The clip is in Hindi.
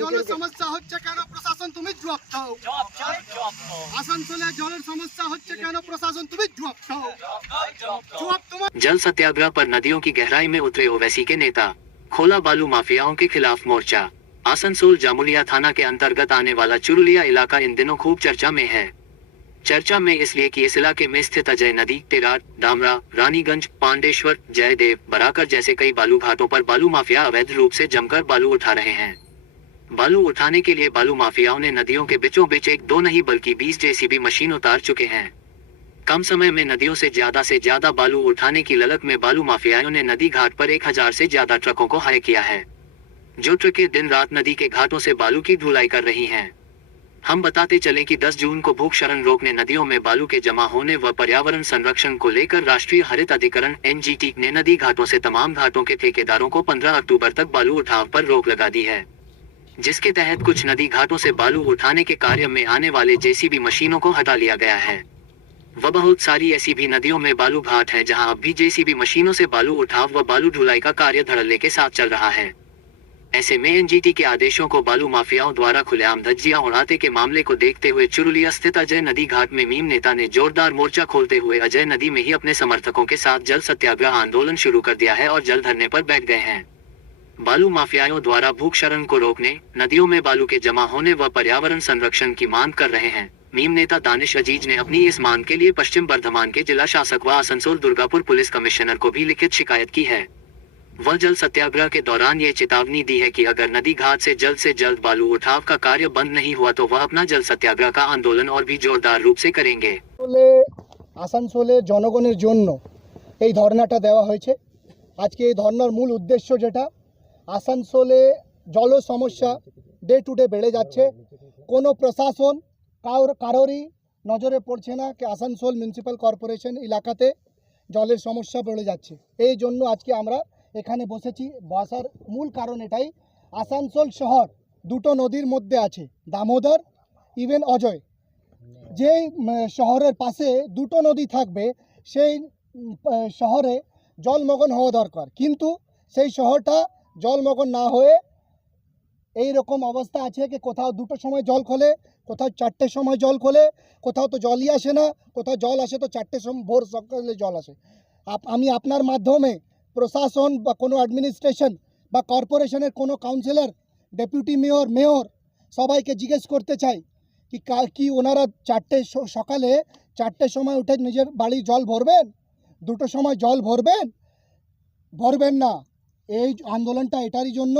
জলের সমস্যা হচ্ছে কেন প্রশাসন তুমি জবাব দাও। আসানসোলে জলের সমস্যা হচ্ছে কেন প্রশাসন তুমি জবাব দাও। জবাব তোমার। जल सत्याग्रह पर नदियों की गहराई में उतरे ओवैसी के नेता, खोला बालू माफियाओं के खिलाफ मोर्चा। आसनसोल जामुलिया थाना के अंतर्गत आने वाला चुरुलिया इलाका इन दिनों खूब चर्चा में है। चर्चा में इसलिए कि इस इलाके में स्थित अजय नदी, टिरार, डामरा, रानीगंज, पांडेश्वर, जयदेव, बराकर जैसे कई बालू घाटों पर बालू माफिया अवैध रूप से जमकर बालू उठा रहे हैं। बालू उठाने के लिए बालू माफियाओं ने नदियों के बीचों बीच एक दो नहीं बल्कि 20 जेसीबी मशीन उतार चुके हैं। कम समय में नदियों से ज्यादा बालू उठाने की ललक में बालू माफियाओं ने नदी घाट पर 1000 से ज्यादा ट्रकों को हायर किया है, जो ट्रकें दिन रात नदी के घाटों से बालू की ढुलाई कर रही हैं। हम बताते चलें कि 10 जून को भूख शरण रोकने नदियों में बालू के जमा होने व पर्यावरण संरक्षण को लेकर राष्ट्रीय हरित अधिकरण (NGT) ने नदी घाटों से तमाम घाटों के ठेकेदारों को 15 अक्टूबर तक बालू उठाव पर रोक लगा दी है, जिसके तहत कुछ नदी घाटों से बालू उठाने के कार्य में आने वाले जेसीबी मशीनों को हटा लिया गया है। वह बहुत सारी ऐसी भी नदियों में बालू घाट है जहां अब भी जेसीबी मशीनों से बालू उठाव व बालू ढुलाई का कार्य धड़ल्ले के साथ चल रहा है। ऐसे में NGT के आदेशों को बालू माफियाओं द्वारा खुलेआम धज्जियां उड़ाते के मामले को देखते हुए चुरुलिया स्थित अजय नदी घाट में मीम नेता ने जोरदार मोर्चा खोलते हुए अजय नदी में ही अपने समर्थकों के साथ जल सत्याग्रह आंदोलन शुरू कर दिया है और जल धरने पर बैठ गए हैं। बालू माफियाओं द्वारा भूख शरण को रोकने, नदियों में बालू के जमा होने व पर्यावरण संरक्षण की मांग कर रहे हैं। मीम नेता दानिश अजीज ने अपनी इस मांग के लिए पश्चिम बर्धमान के जिला शासक व आसनसोल दुर्गापुर पुलिस कमिश्नर को भी लिखित शिकायत की है। वह जल सत्याग्रह के दौरान ये चेतावनी दी है कि अगर नदी घाट से जल्द बालू उठाव का कार्य बंद नहीं हुआ तो वह अपना जल सत्याग्रह का आंदोलन और भी जोरदार रूप से करेंगे। আসানসোলে জনগণের জন্য এই ধর্নাটা দেওয়া হয়েছে। আজকে এই ধর্নার মূল উদ্দেশ্য যেটা, আসানসোলে জল সমস্যা ডে টু ডে বেড়ে যাচ্ছে। কোনো প্রশাসন কারোরই নজরে পড়ছে না कि আসানসোল মিউনিসিপ্যাল কর্পোরেশন এলাকাতে জলের সমস্যা বেড়ে যাচ্ছে। এই জন্য আজকে আমরা এখানে বসেছি। বসার মূল কারণ এটাই, আসানসোল শহর দুটো নদীর মধ্যে আছে, দামোদর ইভেন অজয়। যেই শহরের পাশে দুটো নদী থাকবে সেই শহরে জলমগ্ন হওয়া দরকার, কিন্তু সেই শহরটা জলমগ্ন না হয়ে এই রকম অবস্থা আছে कि কোথাও দুটোর সময় জল খোলে, কোথাও 4টের সময় জল খোলে, কোথাও তো জলই আসে না, কোথাও জল আসে তো 4টের সময় ভোর সকালে জল আসে। আমি আপনার মাধ্যমে প্রশাসন বা কোনো অ্যাডমিনিস্ট্রেশন বা কর্পোরেশনের কোনো কাউন্সিলর, ডেপুটি মেয়র সবাইকে জিজ্ঞেস করতে চাই কি ওনারা 4টে সকালে 4টের সময় উঠে নিজের বাড়ি জল ভরবেন, দুটোর সময় জল ভরবেন না। এই আন্দোলনটা এটারই জন্য